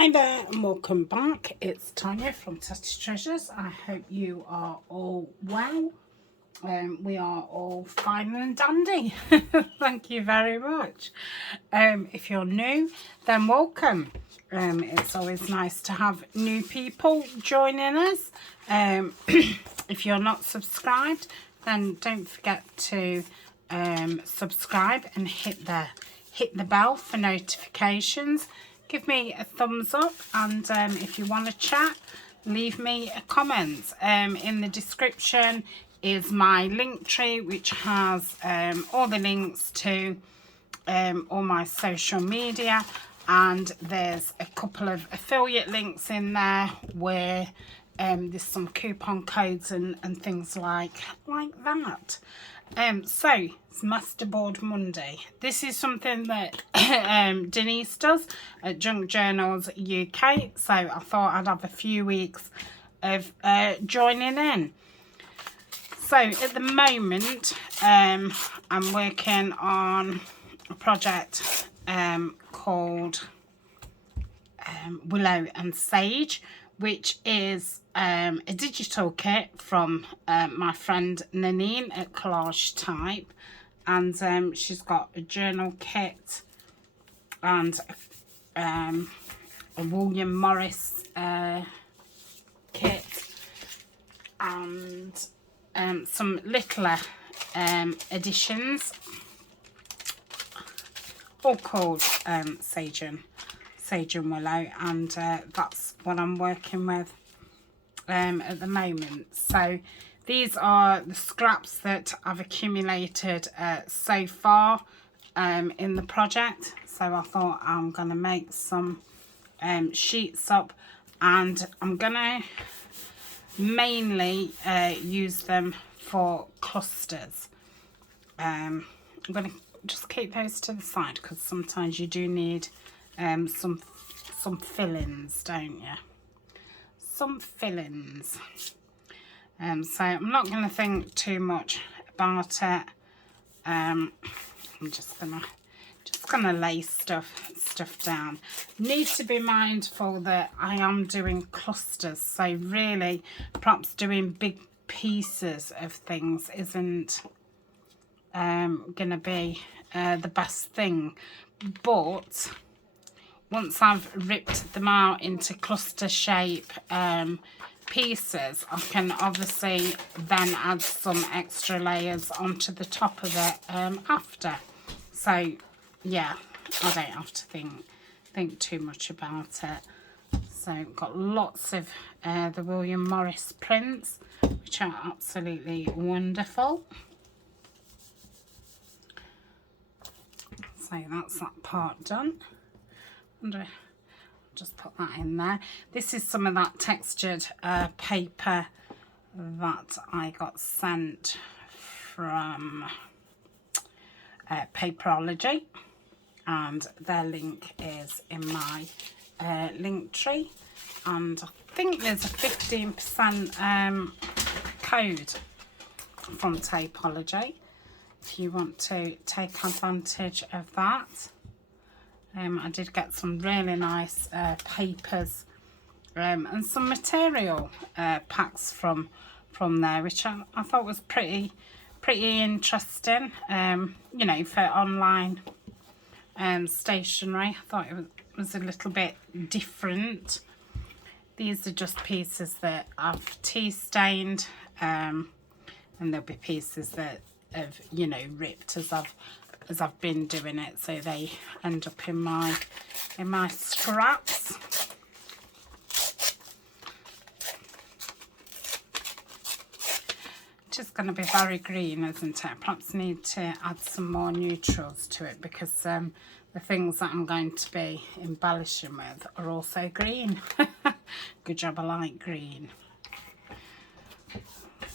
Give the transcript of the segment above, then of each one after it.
Hi there and welcome back. It's Tania from Tatty Treasures. I hope you are all well. We are all fine and dandy. Thank you very much. If you're new, then welcome. It's always nice to have new people joining us. If you're not subscribed, then don't forget to subscribe and hit the bell for notifications. Give me a thumbs up, and if you want to chat, leave me a comment. In the description is my link tree, which has all the links to all my social media, and there's a couple of affiliate links in there where there's some coupon codes and things like that. So it's Masterboard Monday. This is something that Denise does at Junk Journals UK, so I thought I'd have a few weeks of joining in. So at the moment I'm working on a project called Willow and Sage, which is a digital kit from my friend Nanine at Collage Type, and she's got a journal kit and a William Morris kit and some littler editions, all called Sage and Willow, and that's what I'm working with at the moment. So these are the scraps that I've accumulated so far in the project. So I thought I'm going to make some sheets up, and I'm going to mainly use them for clusters. I'm going to just keep those to the side because sometimes you do need some fillings, don't you? Some fillings. So I'm not going to think too much about it. I'm just gonna lay stuff down. Need to be mindful that I am doing clusters, so really perhaps doing big pieces of things isn't gonna be the best thing, but once I've ripped them out into cluster shape pieces, I can obviously then add some extra layers onto the top of it after. So yeah, I don't have to think too much about it. So got lots of the William Morris prints, which are absolutely wonderful. So that's that part done. And just put that in there. This is some of that textured paper that I got sent from Paperology, and their link is in my link tree, and I think there's a 15% code from Paperology if you want to take advantage of that. I did get some really nice papers and some material packs from there, which I thought was pretty interesting. You know, for online stationery, I thought it was a little bit different. These are just pieces that I've tea stained, and there'll be pieces that have, you know, ripped as I've been doing it, so they end up in my scraps. Just going to be very green, isn't it? Perhaps need to add some more neutrals to it, because the things that I'm going to be embellishing with are also green. Good job, I like green.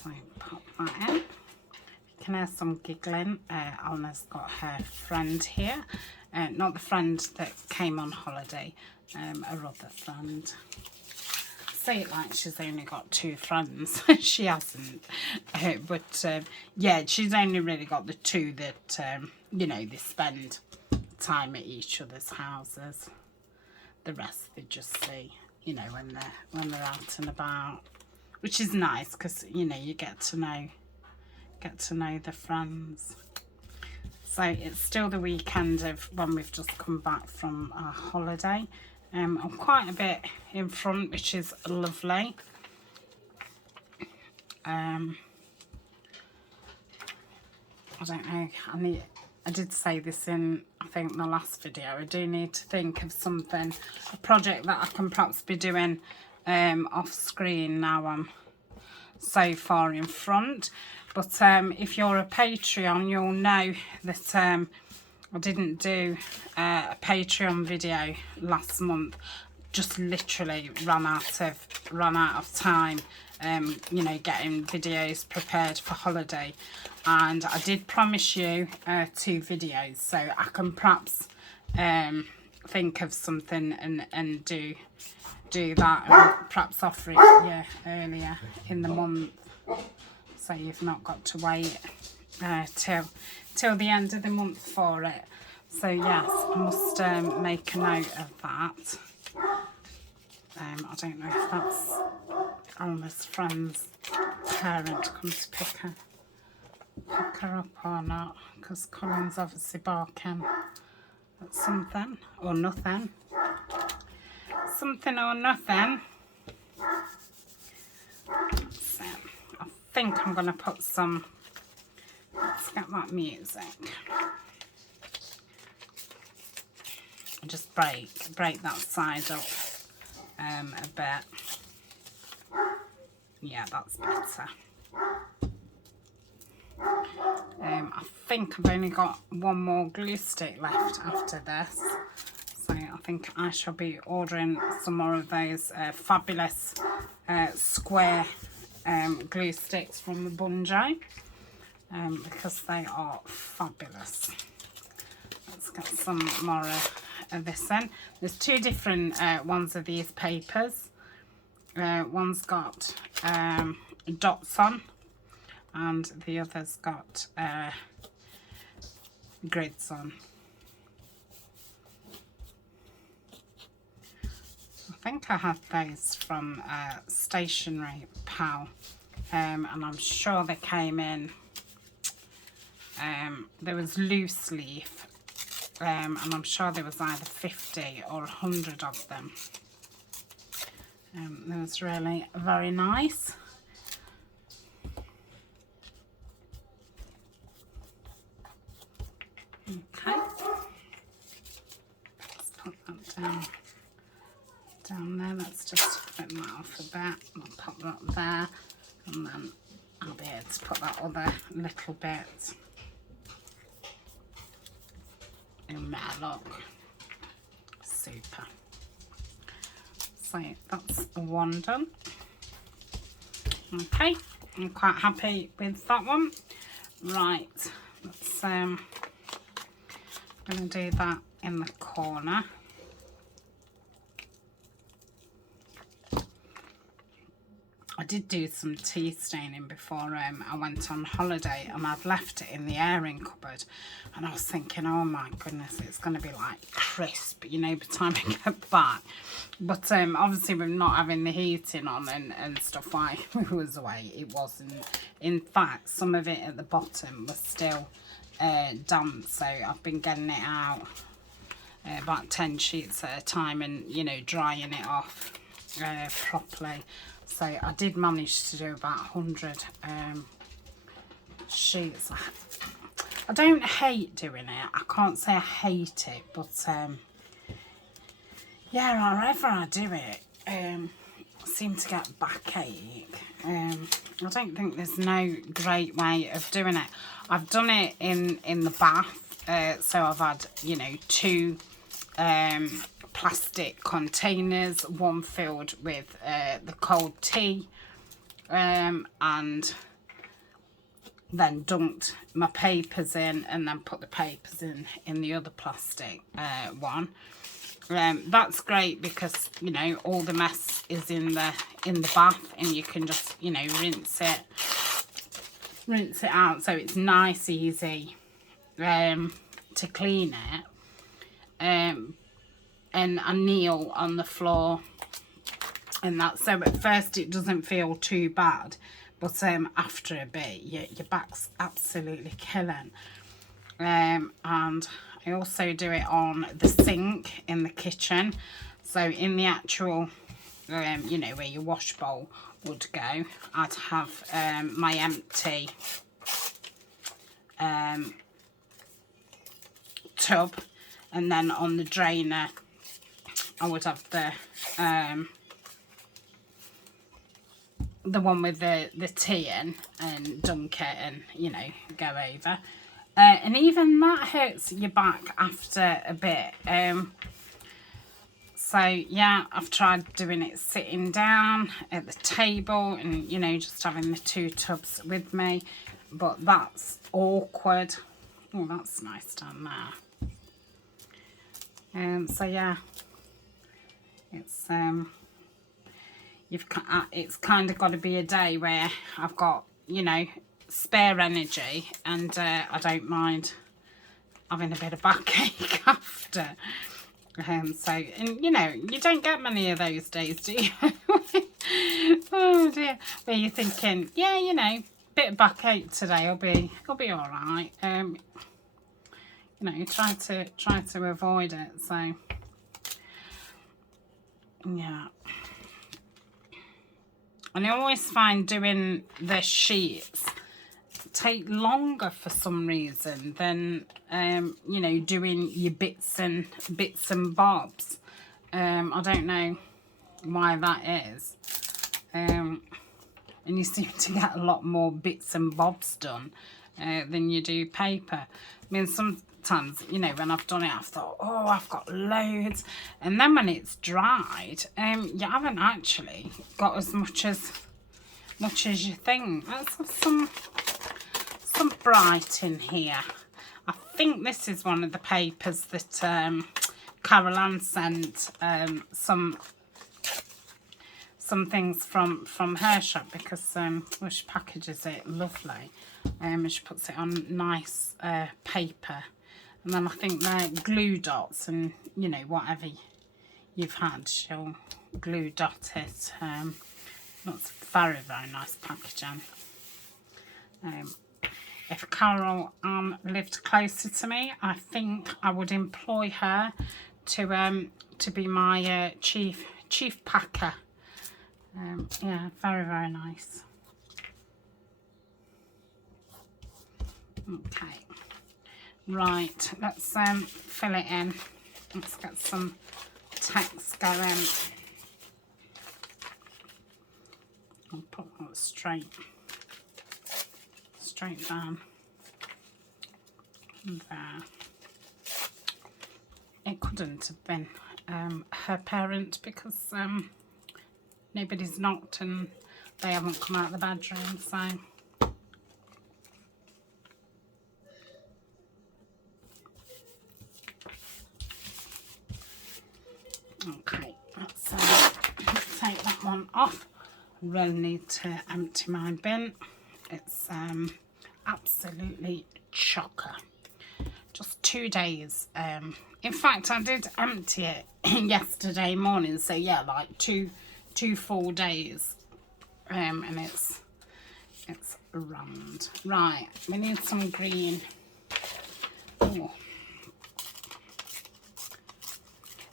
So pop that in. You can hear some giggling. Alna's got her friend here. Not the friend that came on holiday, her other friend. Say it like she's only got 2 friends. She hasn't. But yeah, she's only really got the 2 that, you know, they spend time at each other's houses. the rest they just see, you know, when they're out and about, which is nice because, you know, you get to know the friends. So it's still the weekend of when we've just come back from our holiday. I'm quite a bit in front, which is lovely. I don't know, I did say this in, I think, the last video. I do need to think of something, a project that I can perhaps be doing off screen now I'm so far in front. But if you're a Patreon, you'll know that I didn't do a Patreon video last month. Just literally ran out of time, you know, getting videos prepared for holiday. And I did promise you 2 videos, so I can perhaps think of something and do that, and perhaps offer it, yeah, earlier in the month, so you've not got to wait till the end of the month for it. So yes, I must make a note of that. I don't know if that's Alma's friend's parent come to pick her up or not, because Colin's obviously barking at something or nothing. Something or nothing. So I think I'm going to put some, let's get that music. Just break that side up a bit. Yeah, that's better. I think I've only got one more glue stick left after this, so I think I shall be ordering some more of those fabulous square glue sticks from the Bunjo, because they are fabulous. Let's get some more of this in. There's 2 different ones of these papers. One's got dots on, and the other's got grids on. I think I had those from Stationery Pal, and I'm sure they came in, there was loose leaf, and I'm sure there was either 50 or 100 of them. It was really very nice. Okay, let's put that down there. Let's just trim that off a bit. I'll pop that there, and then I'll be able to put that other little bit in there. Look, super. So that's one done. Okay, I'm quite happy with that one. Right, let's I'm going to do that in the corner. I did do some tea staining before I went on holiday, and I'd left it in the airing cupboard, and I was thinking, oh my goodness, it's going to be like crisp, you know, by the time I get back. But obviously with not having the heating on and stuff while we was away, it wasn't. In fact, some of it at the bottom was still damp, so I've been getting it out about 10 sheets at a time and, you know, drying it off properly. So I did manage to do about 100 sheets. I don't hate doing it. I can't say I hate it, but yeah, however I do it, I seem to get backache. I don't think there's no great way of doing it. I've done it in the bath, so I've had, you know, 2 plastic containers, one filled with the cold tea, and then dunked my papers in, and then put the papers in the other plastic one. That's great because, you know, all the mess is in the bath, and you can just, you know, rinse it out, so it's nice, easy to clean it. and I kneel on the floor and that. So at first it doesn't feel too bad, but after a bit your back's absolutely killing. And I also do it on the sink in the kitchen. So in the actual, you know, where your wash bowl would go, I'd have my empty tub, and then on the drainer I would have the one with the tea in, and dunk it and, you know, go over. And even that hurts your back after a bit. So yeah, I've tried doing it sitting down at the table and, you know, just having the 2 tubs with me, but that's awkward. Oh, that's nice down there. So yeah, it's it's kind of got to be a day where I've got, you know, spare energy, and I don't mind having a bit of backache after. So, and you know, you don't get many of those days, do you? Oh dear, where you're thinking, yeah, you know, bit of backache today, I'll be all right. You know, try to avoid it. So yeah. And I always find doing the sheets take longer for some reason than you know, doing your bits and bobs. I don't know why that is. And you seem to get a lot more bits and bobs done than you do paper. I mean, sometimes, you know, when I've done it, I've thought, oh, I've got loads, and then when it's dried, you haven't actually got as much as you think. Let's have some bright in here. I think this is one of the papers that Carol Ann sent some things from her shop, because well, she packages it lovely, and she puts it on nice paper, and then I think they're glue dots, and you know, whatever you've had, she'll glue dot it. That's very, very nice packaging. If Carol lived closer to me, I think I would employ her to be my chief packer. Yeah, very, very nice. Okay, right, let's fill it in. Let's get some text going. I'll put that straight down there. It couldn't have been her parent, because nobody's knocked and they haven't come out of the bedroom, so okay, let's take that one off. I really need to empty my bin. It's absolutely chocker. Just 2 days. In fact, I did empty it yesterday morning, so yeah, like two full days. And it's rammed. Right, we need some green. Oh.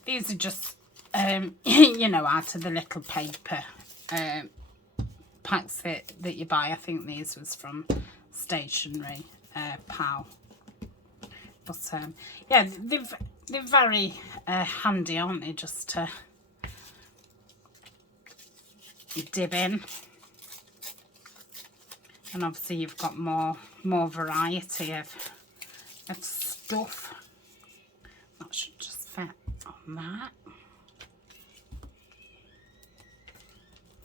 These are just you know, out of the little paper packs that you buy. I think these was from Stationery Pal. But yeah, they're very handy, aren't they, just to dib in. And obviously you've got more variety of stuff. That should just fit on that.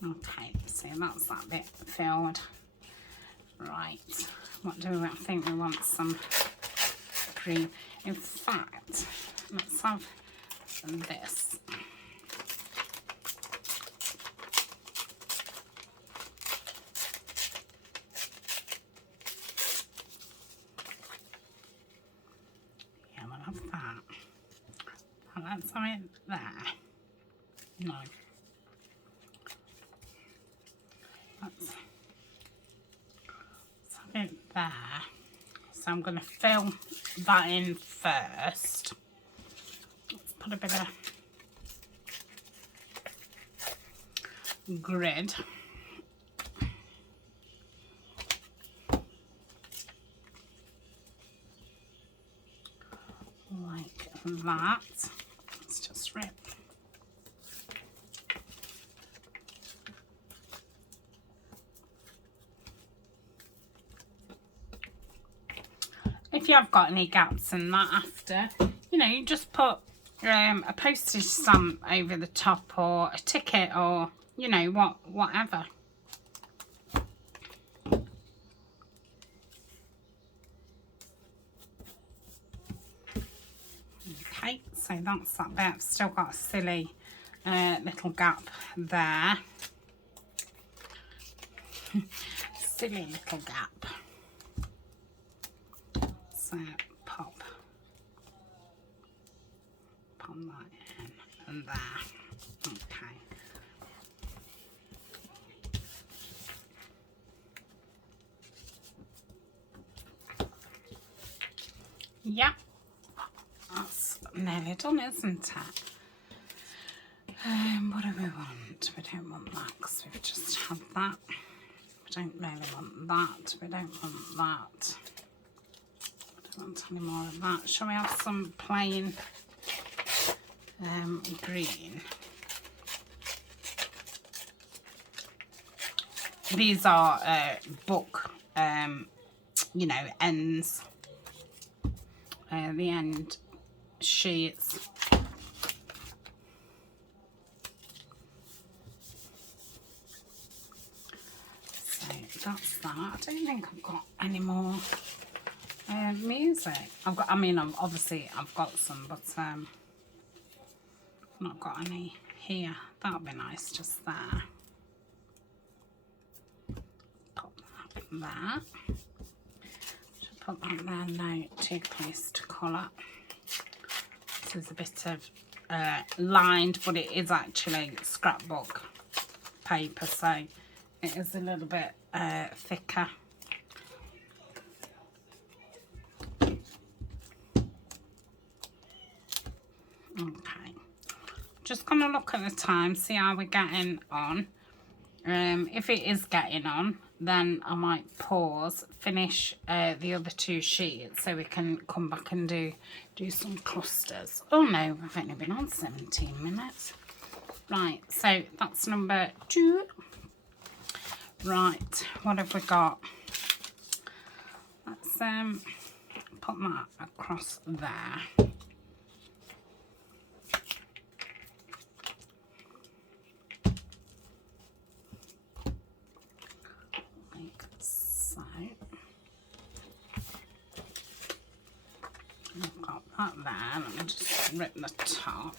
Okay, so that's that bit filled. Right, what do we want? I think we want some green. In fact, let's have this. Yeah, we'll have that. And let's have it there. No. Let's have it there. So I'm going to fill that in first. Let's put a bit of grid. Like that. Let's just rip. If you have got any gaps in that after, you know, you just put a postage stamp over the top, or a ticket, or, you know, whatever. Okay, so that's that bit. I've still got a silly little gap there. Silly little gap. So pop that in and there. Okay. Yep. That's nearly done, isn't it? What do we want? We don't want that because we've just had that. We don't really want that. We don't want that. We don't want any more of that. Shall we have some plain green? These are book, you know, ends. The end sheets. So that's that. I don't think I've got any more music. I mean, obviously I've got some, but not got any here. That'll be nice just there. Pop that there. Should put that there. No, too close to colour. This is a bit of lined, but it is actually scrapbook paper, so it is a little bit thicker. Okay, just gonna look at the time, see how we're getting on. If it is getting on, then I might pause, finish the other two sheets so we can come back and do some clusters. Oh no, I've only been on 17 minutes. Right, so that's number 2. Right, what have we got? Let's put that across there. Like so. I've got that there. Let me just rip the top.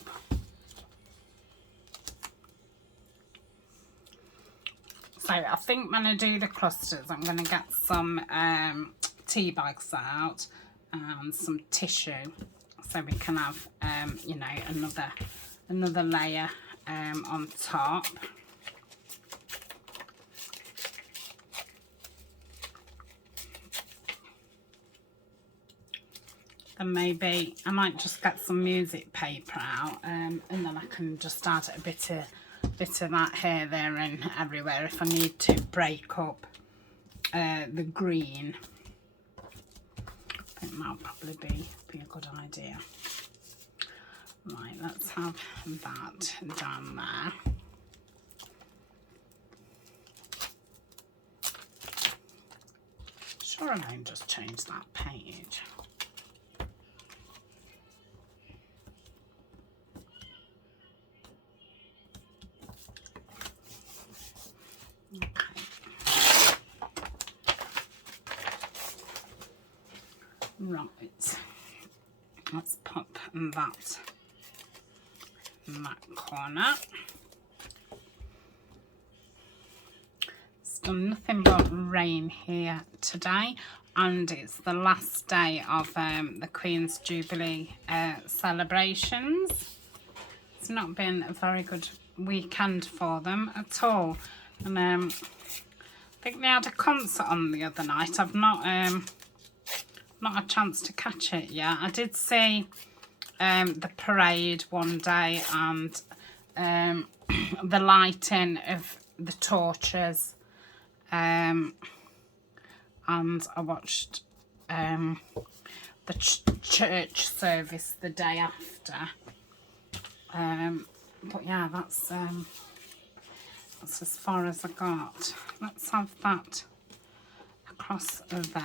So I think when I do the clusters, I'm going to get some tea bags out and some tissue, so we can have you know, another layer on top. And maybe I might just get some music paper out, and then I can just add a bit of that here, there and everywhere if I need to break up the green. I think that'll probably be a good idea. Right, let's have that down there. Sure, I won't just change that page. Right, let's pop that in that corner. It's done nothing but rain here today, and it's the last day of the Queen's Jubilee celebrations. it's not been a very good weekend for them at all. And I think they had a concert on the other night. I've not had a chance to catch it yet. I did see the parade one day and the lighting of the torches, and I watched the church service the day after. But yeah, that's as far as I got. Let's have that across there,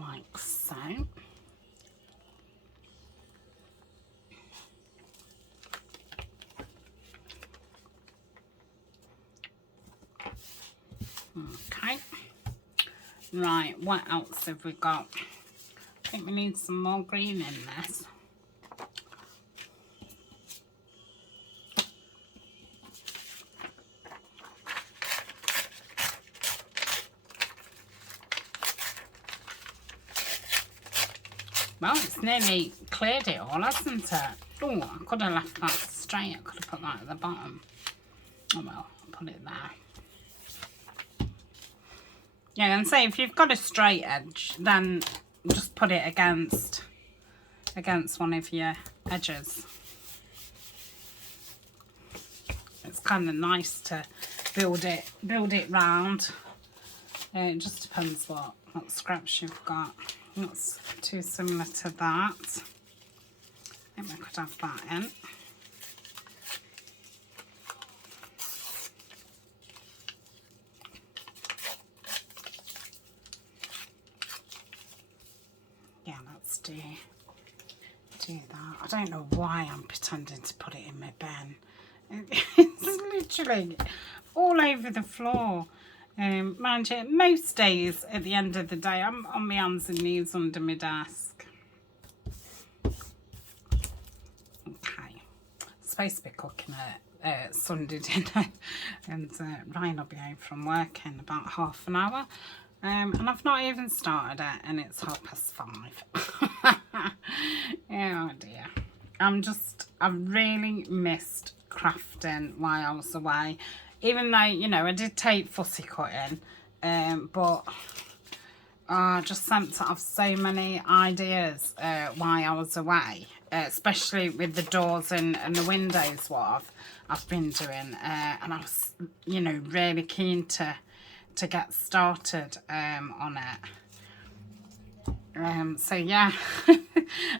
like so. Okay. Right, what else have we got? I think we need some more green in this. Well, it's nearly cleared it all, hasn't it? Oh, I could have left that straight. I could have put that at the bottom. Oh well, I'll put it there. Yeah, and say if you've got a straight edge, then just put it against one of your edges. It's kind of nice to build it round. It just depends what scraps you've got. That's too similar to that. I think we could have that in. Yeah, let's do that. I don't know why I'm pretending to put it in my bin. It's literally all over the floor. Mind you, most days at the end of the day, I'm on my hands and knees under my desk. Okay, supposed to be cooking a Sunday dinner, and Ryan will be home from work in about half an hour. And I've not even started it, and it's 5:30. Oh dear. I've really missed crafting while I was away. Even though, you know, I did take fussy cutting, but I just seemed to have so many ideas while I was away, especially with the doors and the windows, what I've been doing, and I was, you know, really keen to get started on it. So yeah,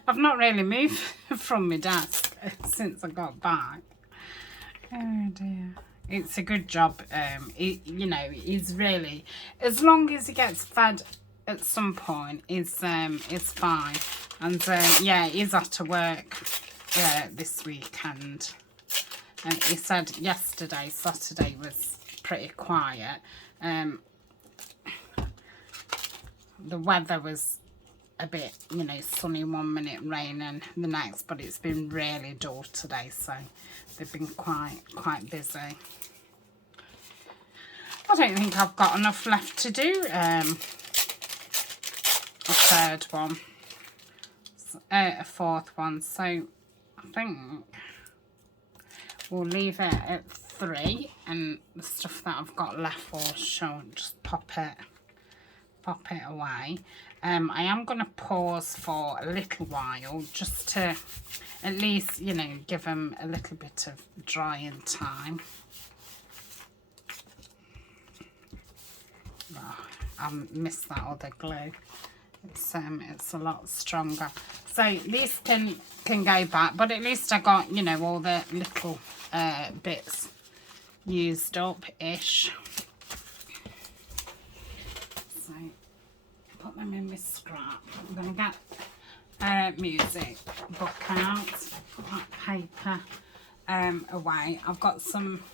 I've not really moved from my desk since I got back. Oh dear. It's a good job. You know, he's really, as long as he gets fed at some point, it's fine. And yeah, he's had to work this weekend. And he said yesterday, Saturday, was pretty quiet. The weather was a bit, you know, sunny one minute, raining the next, but it's been really dull today, so they've been quite busy. I don't think I've got enough left to do a third one, a fourth one, so I think we'll leave it at 3, and the stuff that I've got left will show, just pop it away. I am going to pause for a little while just to at least, you know, give them a little bit of drying time. Oh, I missed that other glue. It's a lot stronger. So these can go back, but at least I got, you know, all the little bits used up-ish. So put them in my scrap. I'm going to get music book out, put that paper away. I've got some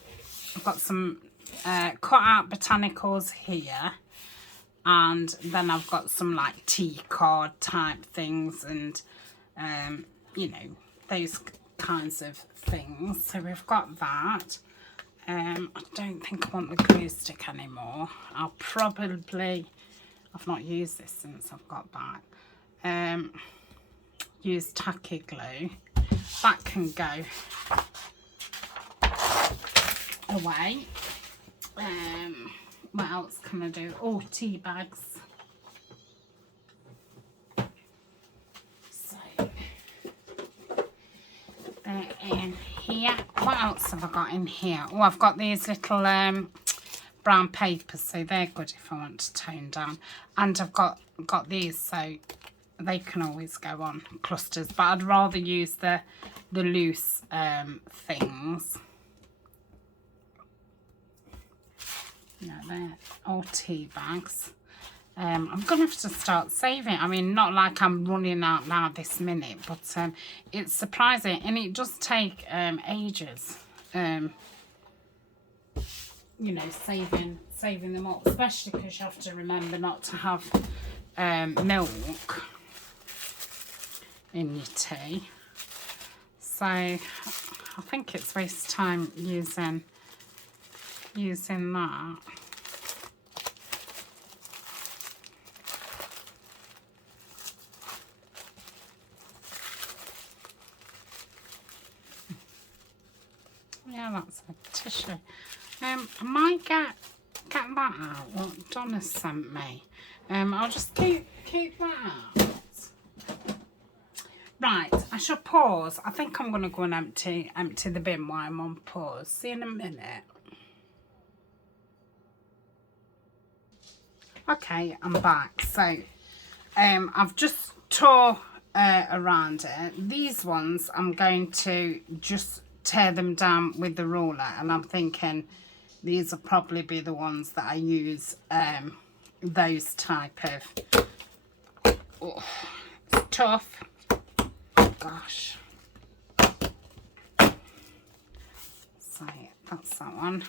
cut out botanicals here, and then I've got some like tea card type things, and you know, those kinds of things. So we've got that. I don't think I want the glue stick anymore. I've not used this since I've got back. Use tacky glue. that can go away. What else can I do? Oh, tea bags. So they're in here. What else have I got in here? Oh, I've got these little brown papers, so they're good if I want to tone down. And I've got these, so they can always go on clusters, but I'd rather use the loose things. Yeah, they're all tea bags. I'm gonna have to start saving. I mean, not like I'm running out now this minute, but it's surprising, and it does take ages. You know, saving them up, especially because you have to remember not to have milk in your tea. So I think it's waste time using that. Yeah, that's a tissue. I might get that out, what Donna sent me. I'll just keep that out. Right, I should pause. I think I'm going to go and empty the bin while I'm on pause. See you in a minute. Okay, I'm back. So, I've just tore around it. These ones, I'm going to just tear them down with the ruler, and I'm thinking these will probably be the ones that I use those type of. Oh, it's tough. Gosh. So that's that one.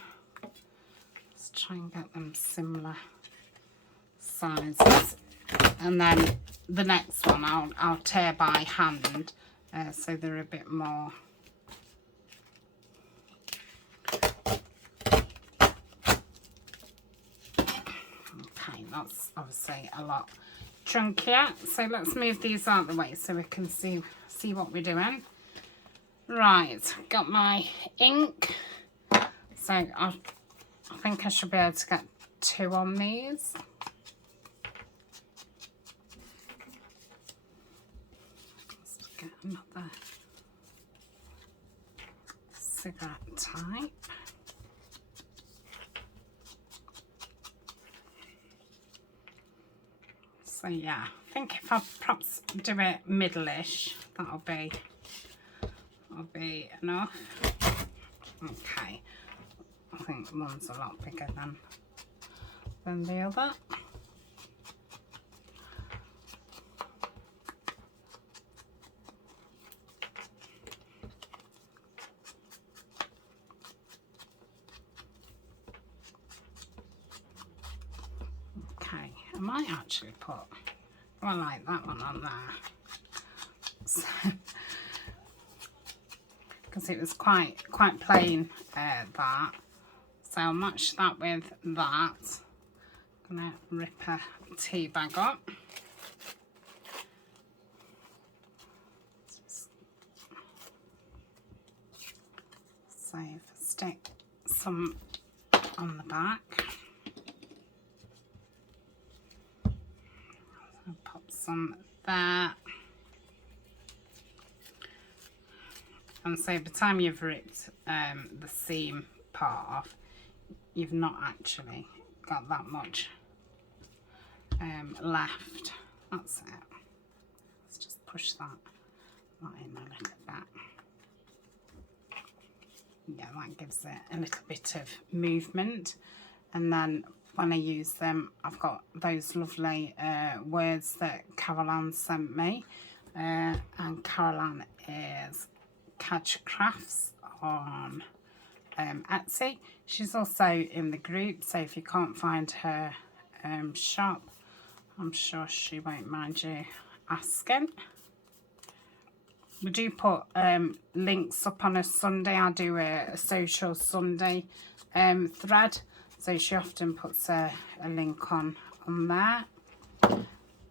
Let's try and get them similar sizes, and then the next one I'll tear by hand, so they're a bit more. Okay, that's obviously a lot chunkier. So let's move these out of the way so we can see what we're doing. Right, got my ink. So I think I should be able to get 2 on these. Let's get another cigarette type. So yeah, I think if I perhaps do it middle-ish, that'll be enough. Okay, I think one's a lot bigger than the other. Okay, I might actually put, I like that one on there. So, because it was quite plain, that. So I'll match that with that. I'm gonna rip a tea bag up. So if I stick some on the back, I'll pop some there. And so by the time you've ripped the seam part off, you've not actually got that much left. That's it. Let's just push that in a little bit. Yeah, that gives it a little bit of movement. And then when I use them, I've got those lovely words that Caroline sent me. And Caroline is Catch Crafts on Etsy. She's also in the group, so if you can't find her shop, I'm sure she won't mind you asking. We do put links up on a Sunday. I do a social Sunday thread, so she often puts a link on there.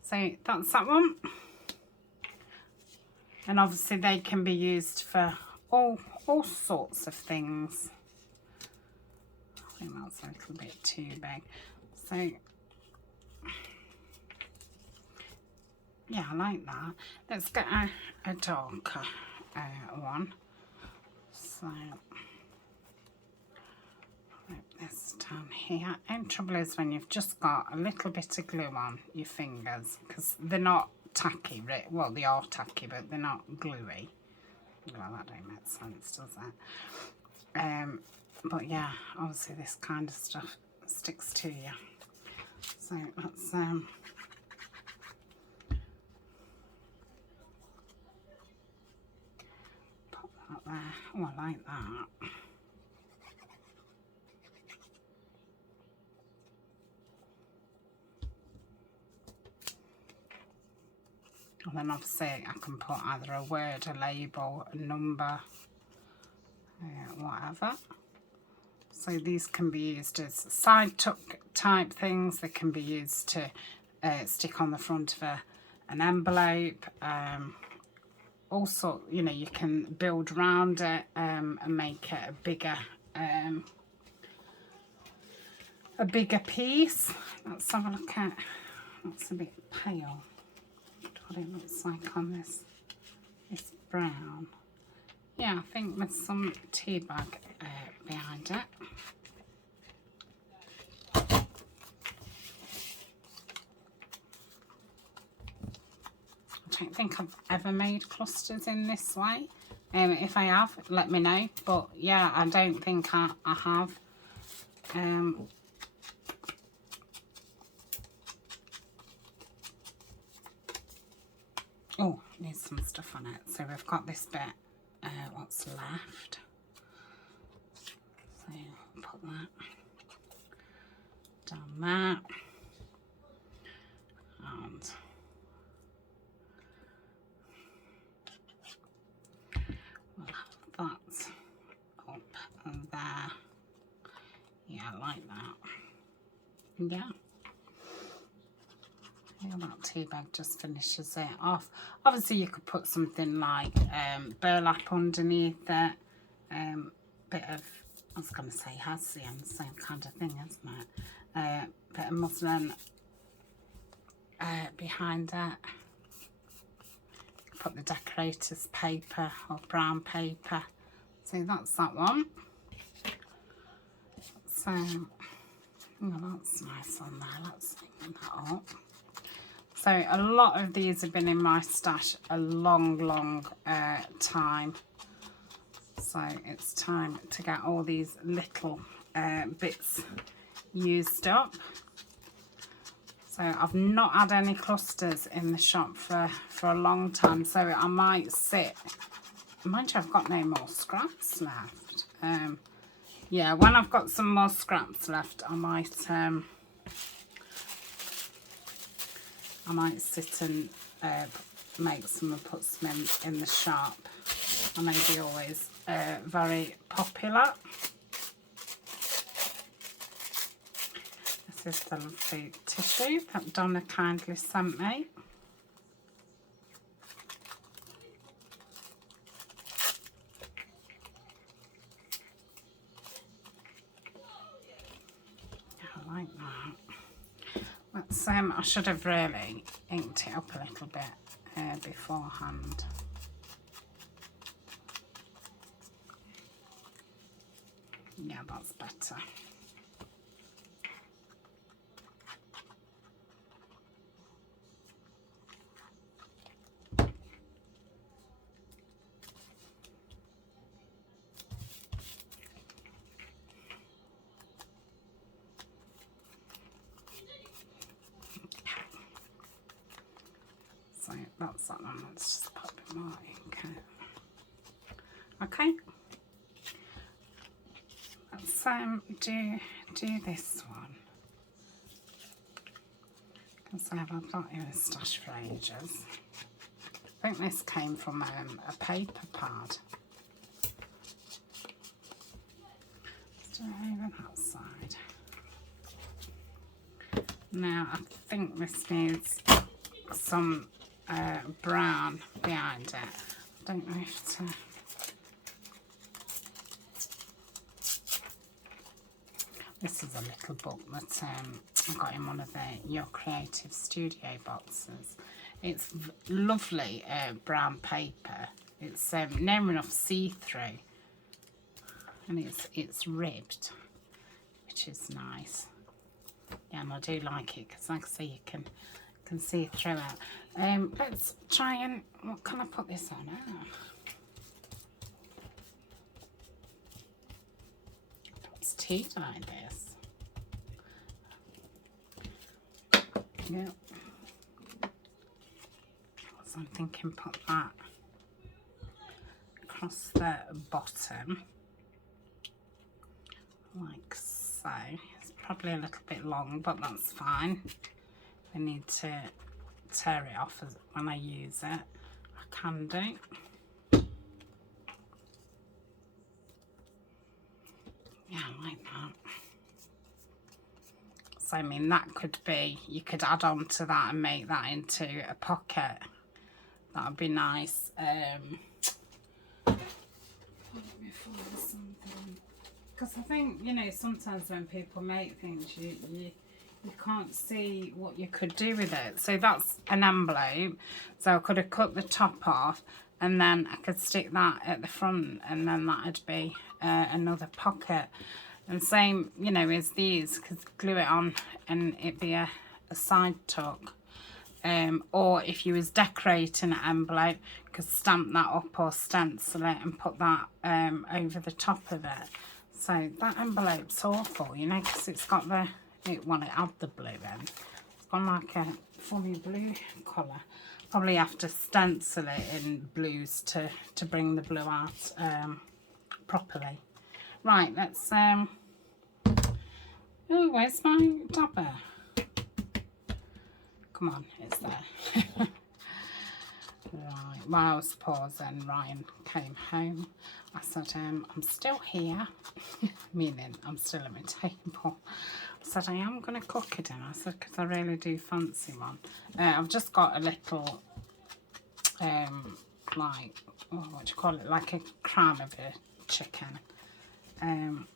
So that's that one. And obviously they can be used for all sorts of things. I think that's a little bit too big. So yeah, I like that. Let's get a darker one. So put this down here. And trouble is when you've just got a little bit of glue on your fingers, because they're not tacky, well they are tacky but they're not gluey. Well, that don't make sense, does it? But yeah, obviously this kind of stuff sticks to you. So let's pop that there. Oh, I like that. And then obviously I can put either a word, a label, a number, whatever. So these can be used as side tuck type things. They can be used to stick on the front of an envelope. Also, you know, you can build around it and make it a bigger piece. Let's have a look at. That's a bit pale. What it looks like on this brown. Yeah, I think with some tea bag behind it. I don't think I've ever made clusters in this way. If I have, let me know. But yeah, I don't think I have. Oh, needs some stuff on it. So we've got this bit, what's left. So put that down there. And we'll have that up and there. Yeah, I like that. Yeah. Yeah, that tea bag just finishes it off. Obviously you could put something like burlap underneath it, bit of, I was going to say hessian, same kind of thing, isn't it? Bit of muslin behind it. Put the decorator's paper or brown paper. So that's that one. So, oh, that's nice on there. Let's hang that up. So a lot of these have been in my stash a long time. So it's time to get all these little bits used up. So I've not had any clusters in the shop for a long time. So I might sit, mind you, I've got no more scraps left. Yeah, when I've got some more scraps left, I might sit and make some and put some in the shop. And they be always very popular. This is the lovely tissue that Donna kindly sent me. I like that. Let's, I should have really inked it up a little bit beforehand. Yeah, that's better. So that's that one. Let's just put a bit more ink in it. Okay. Let's do this one. Because I've got in a stash for ages. I think this came from a paper pad. Let's do it over that side. Now I think this needs some brown behind it. don't know if to... This is a little book that I got in one of the Your Creative Studio boxes. It's lovely brown paper. It's near enough see-through, and it's ribbed, which is nice. Yeah, and I do like it because, like I say, you can see through it. Let's try and, what can I put this on? It's tea dye this. Yeah. So I'm thinking put that across the bottom, like so. It's probably a little bit long, but that's fine. I need to tear it off when I use it. I can do. Yeah, I like that. So I mean, that could be, you could add on to that and make that into a pocket. That would be nice. Because I think, you know, sometimes when people make things, you can't see what you could do with it. So that's an envelope. So I could have cut the top off, and then I could stick that at the front, and then that'd be another pocket. And same, you know, as these, because glue it on and it'd be a side tuck. Or if you was decorating an envelope, you could stamp that up or stencil it and put that over the top of it. So that envelope's awful, you know, because it's got the, well, it had the blue in. It's got like a funny blue colour. Probably have to stencil it in blues to bring the blue out properly. Right, let's, oh, where's my dabber? Come on, it's there. Right, while I was pausing, Ryan came home. I said, I'm still here, meaning I'm still at my table. I said, I am going to cook it in. I said, because I really do fancy one. I've just got a little, like, oh, what do you call it? Like a crown of a chicken. And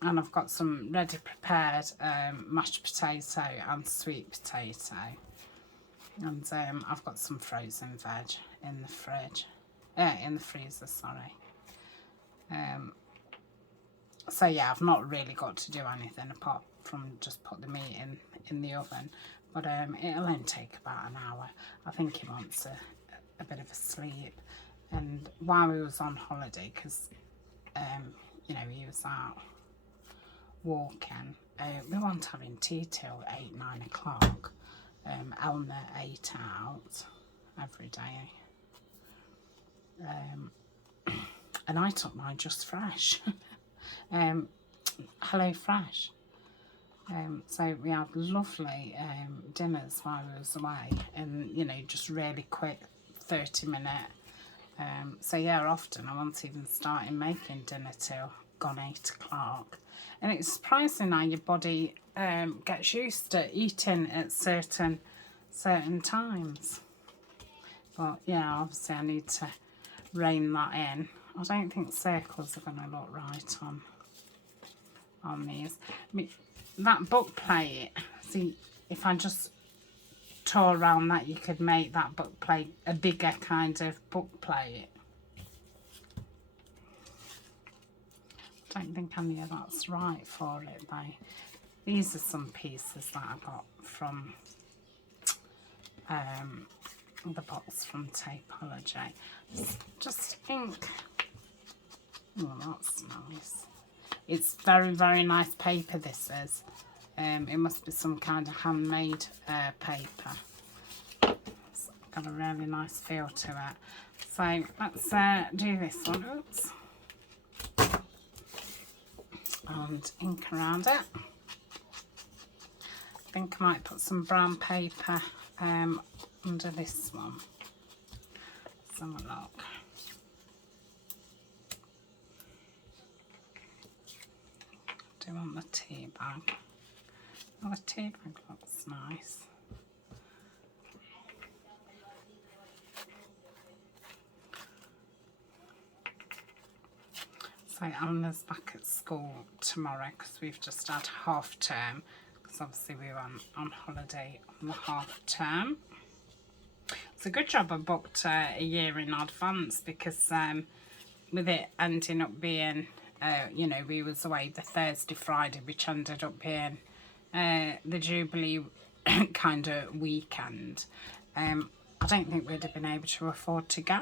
I've got some ready prepared mashed potato and sweet potato. And I've got some frozen veg in the fridge, in the freezer, sorry. So yeah, I've not really got to do anything apart from just put the meat in the oven. But it'll only take about an hour. I think he wants a bit of a sleep. And while we was on holiday, because you know, he was out walking, we weren't having tea till 8, 9 o'clock. Elna ate out every day. And I took mine just fresh. Hello Fresh. So we had lovely dinners while we was away, and you know, just really quick 30-minute. So yeah, often I wasn't even starting making dinner till gone 8 o'clock. And it's surprising how your body gets used to eating at certain times. But yeah, obviously I need to rein that in. I don't think circles are going to look right on these. I mean, that book plate, see, if I just tore around that, you could make that book plate a bigger kind of book plate. I don't think any of that's right for it though. These are some pieces that I got from the box from Collage. Just think, oh, that's nice. It's very, very nice paper, this is. It must be some kind of handmade paper. It's got a really nice feel to it. So let's do this one. Oops. And ink around it. I think I might put some brown paper under this one. Let's have a look. Do you want the tea bag? Oh, the tea bag looks nice. So Anna's back at school tomorrow because we've just had half term, because obviously we went on holiday on the half term. It's a good job I booked a year in advance, because with it ending up being, you know, we was away the Thursday, Friday, which ended up being the Jubilee kind of weekend. I don't think we'd have been able to afford to go,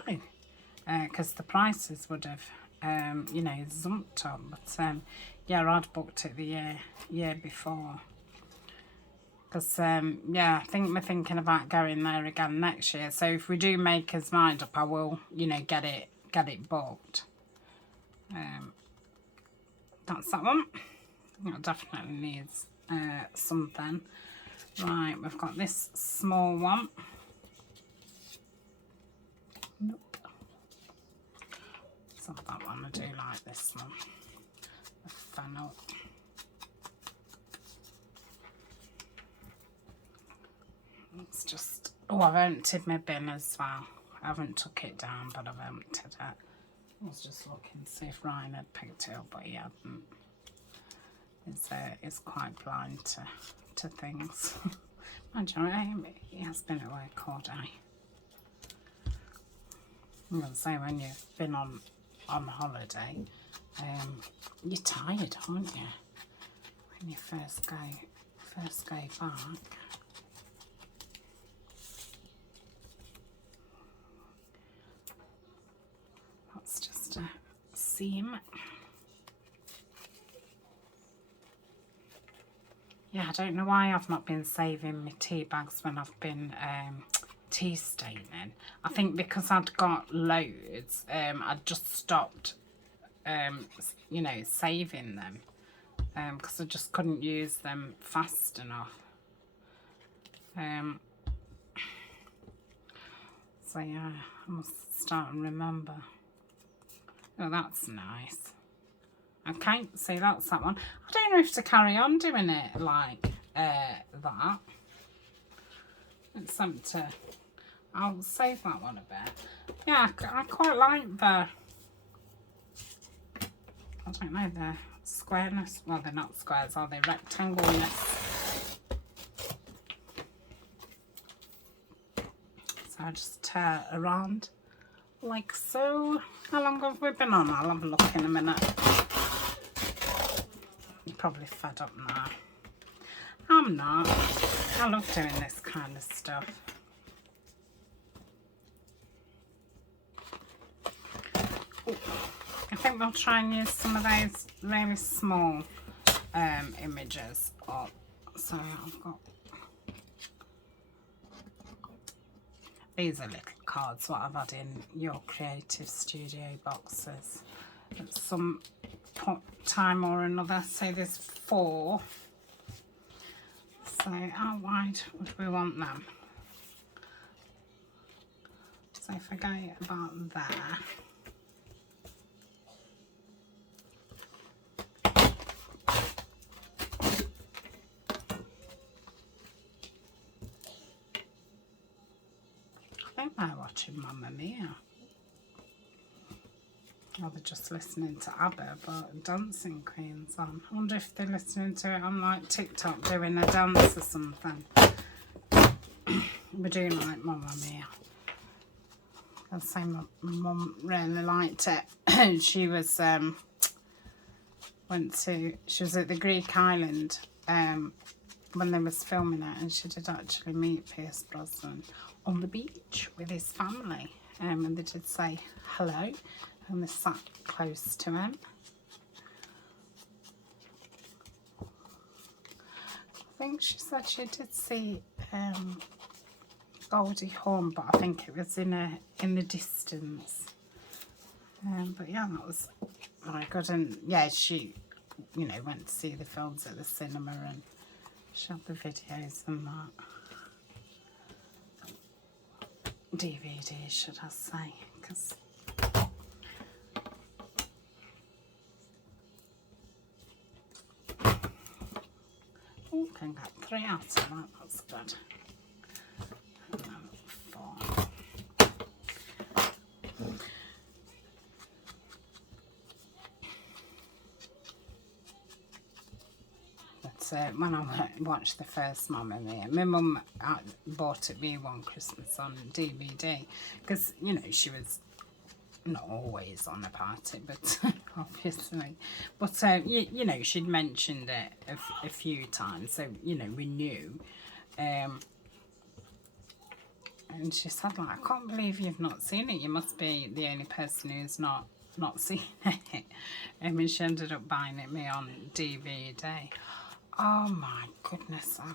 because the prices would have, you know, zumped up. But yeah, I'd booked it the year before. Because, yeah, I think we're thinking about going there again next year. So if we do make his mind up, I will, you know, get it booked. That's that one. That definitely needs something. Right, we've got this small one. Nope. It's not that one. I do like this one. The fennel. It's just, oh, I've emptied my bin as well. I haven't took it down, but I've emptied it. I was just looking to see if Ryan had picked it up, but he hadn't. He's quite blind to things. Imagine, he has been at work all day. I'm going to say, when you've been on holiday, you're tired, aren't you? When you first go back. That's just a seam. Yeah, I don't know why I've not been saving my tea bags when I've been tea staining. I think because I'd got loads, I'd just stopped, you know, saving them, because I just couldn't use them fast enough. So yeah, I must start and remember. Oh, that's nice. Okay, so that's that one. I don't know if to carry on doing it like that. It's something to... I'll save that one a bit. Yeah, I quite like the... I don't know, the squareness. Well, they're not squares, are they? Rectangleness. So I just tear around like so. How long have we been on? I'll have a look in a minute. You're probably fed up now. I'm not. I love doing this kind of stuff. Ooh. I think we'll try and use some of those really small images up. So I've got... These are little cards, what I've had in your Creative Studio boxes at some time or another. So there's 4. So how wide would we want them? So if I go about there. I think they're watching Mamma Mia. Or they're just listening to ABBA, but Dancing Queen's on. I wonder if they're listening to it on like TikTok doing a dance or something. We do like Mamma Mia. I'd say my mum really liked it. She was she was at the Greek island when they was filming it, and she did actually meet Pierce Brosnan on the beach with his family, and they did say hello, and they sat close to him. I think she said she did see Goldie Hawn, but I think it was in the distance. But yeah, that was very good. And yeah, she, you know, went to see the films at the cinema, and she had the videos and that. DVD, should I say, because oh, can get 3 out of that, that's good. And then 4. when I watched the first Mamma Mia. My mum bought it me one Christmas on DVD because, you know, she was not always on about it, but obviously. But, you know, she'd mentioned it a few times, so, you know, we knew. And she said, like, I can't believe you've not seen it. You must be the only person who's not seen it. And she ended up buying it me on DVD. Oh my goodness, I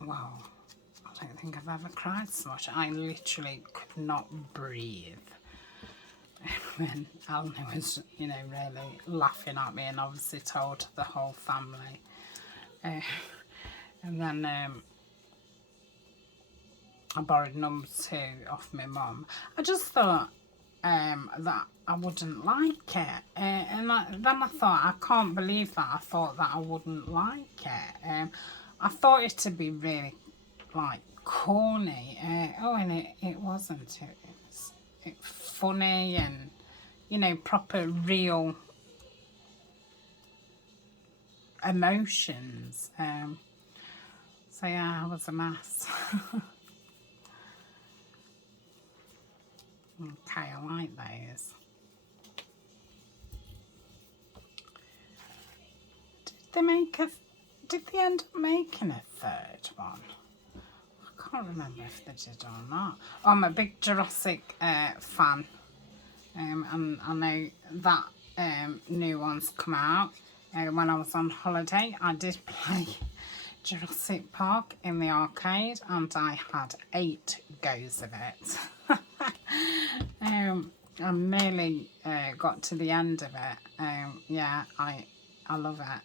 don't think I've ever cried so much. I literally could not breathe when Eleanor was, you know, really laughing at me, and obviously told the whole family. And then I borrowed number 2 off my mum. I just thought that I wouldn't like it, and then I thought, I can't believe that I thought that I wouldn't like it. I thought it to be really, like, corny. And it wasn't. It was funny and, you know, proper real emotions. So yeah, I was a mess. Okay, I like those. Did they end up making a third one? I can't remember if they did or not. Oh, I'm a big Jurassic fan. And I know that new one's come out. When I was on holiday, I did play Jurassic Park in the arcade, and I had 8 goes of it. I nearly got to the end of it. Yeah, I love it.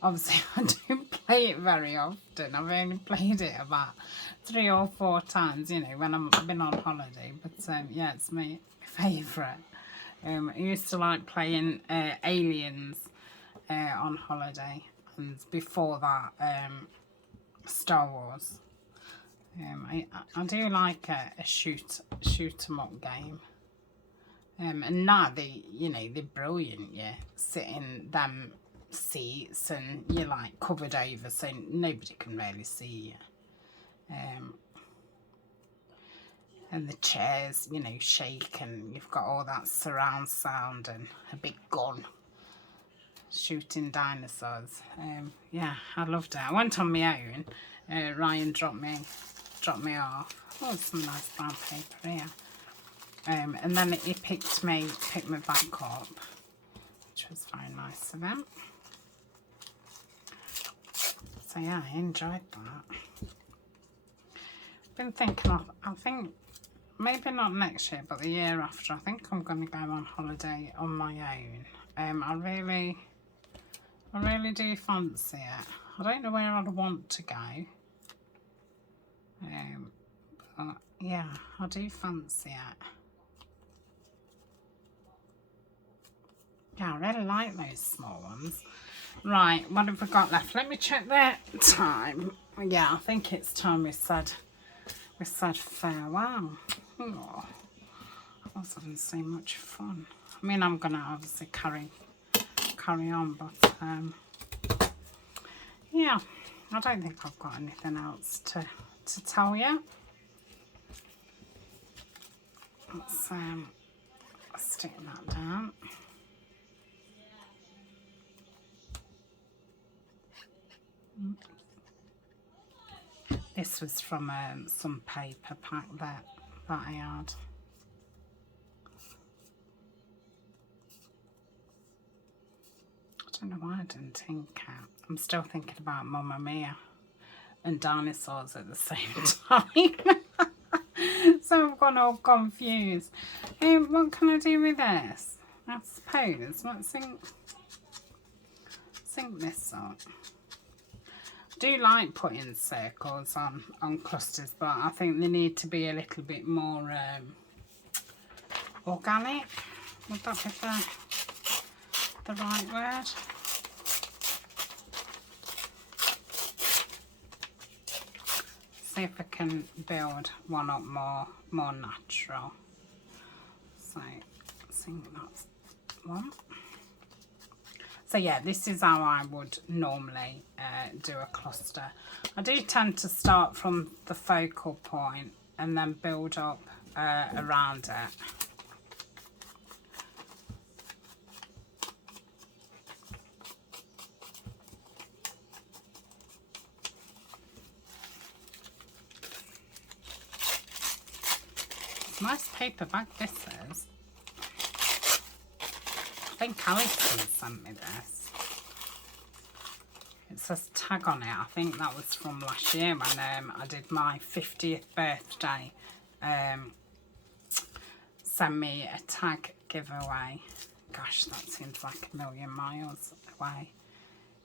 Obviously, I don't play it very often. I've only played it about 3 or 4 times, you know, when I've been on holiday. But yeah, it's my favourite. I used to like playing Aliens on holiday, and before that, Star Wars. I do like a shoot 'em up game. And now they're brilliant. You sit in them seats and you're like covered over, so nobody can really see you. And the chairs, you know, shake, and you've got all that surround sound and a big gun shooting dinosaurs. Yeah, I loved it. I went on my own. Ryan dropped me off. Oh, some nice brown paper here. And then he picked me back up, which was very nice of him. So yeah, I enjoyed that. Been thinking of, I think maybe not next year, but the year after, I think I'm going to go on holiday on my own. I really do fancy it. I don't know where I'd want to go. But yeah, I do fancy it. Yeah, I really like those small ones. Right, what have we got left? Let me check the time. Yeah, I think it's time we said farewell. Oh, that was having so much fun. I mean, I'm gonna obviously carry on, but yeah, I don't think I've got anything else to tell you. Let's stick that down. This was from some paper pack that I had. I don't know why I didn't think it. I'm still thinking about Mamma Mia and dinosaurs at the same time. So I've gone all confused. What can I do with this? I suppose. Let's sync this up. I do like putting circles on clusters, but I think they need to be a little bit more organic. Would that be the right word? See if I can build one up more natural. So I think that's one. So yeah, this is how I would normally do a cluster. I do tend to start from the focal point and then build up around it. Nice paper bag this is. I think Alison sent me this. It says tag on it. I think that was from last year when I did my 50th birthday. Send me a tag giveaway. Gosh, that seems like a million miles away.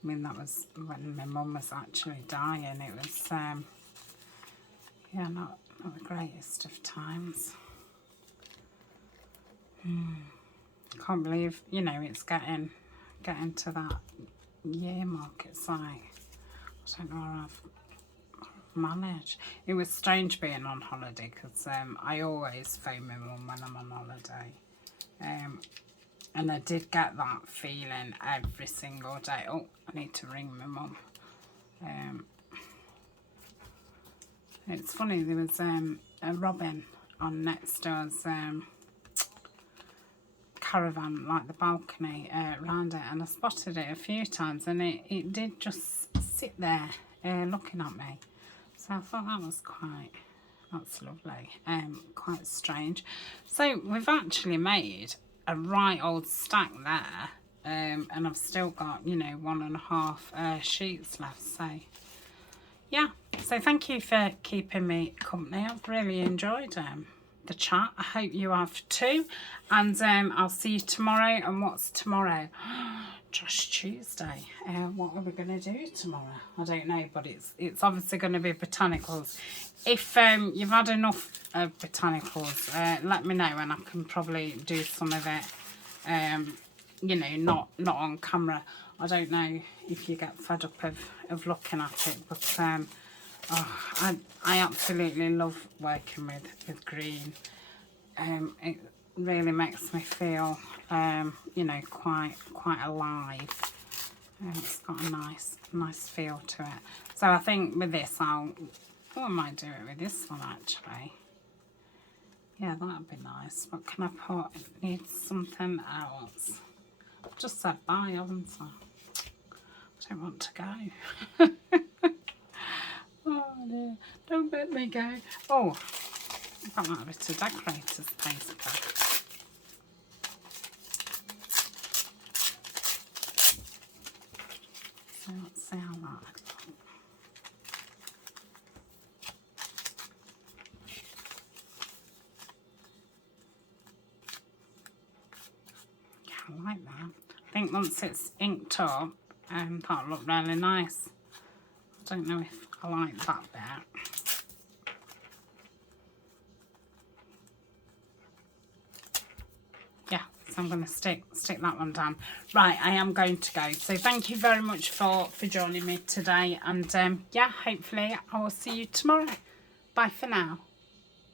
I mean, that was when my mum was actually dying. It was, yeah, not the greatest of times. Can't believe, you know, it's getting to that year mark. It's like, I don't know how I've managed. It was strange being on holiday because I always phone my mum when I'm on holiday. And I did get that feeling every single day. Oh, I need to ring my mum. It's funny, there was a robin on next door's caravan, like the balcony around it, and I spotted it a few times, and it did just sit there looking at me. So I thought that's lovely, quite strange. So we've actually made a right old stack there, and I've still got, you know, 1.5 sheets left. So yeah, so thank you for keeping me company. I've really enjoyed the chat. I hope you have too, and I'll see you tomorrow. And what's tomorrow? Just Tuesday. What are we going to do tomorrow? I don't know, but it's obviously going to be botanicals. If you've had enough of botanicals, let me know, and I can probably do some of it. You know, not on camera. I don't know if you get fed up of looking at it, but oh, I absolutely love working with green. It really makes me feel, you know, quite alive. It's got a nice feel to it. So I think with this, I might do it with this one actually. Yeah, that'd be nice. What can I put? Need something else. I've just said bye, haven't I? I don't want to go. Oh dear, don't let me go. Oh, I've got that bit of decorator's paper. So let's see how that looks. Yeah, I like that. I think once it's inked up, that'll look really nice. I don't know if I like that bit. Yeah, so I'm going to stick that one down. Right, I am going to go. So thank you very much for joining me today. And yeah, hopefully I will see you tomorrow. Bye for now.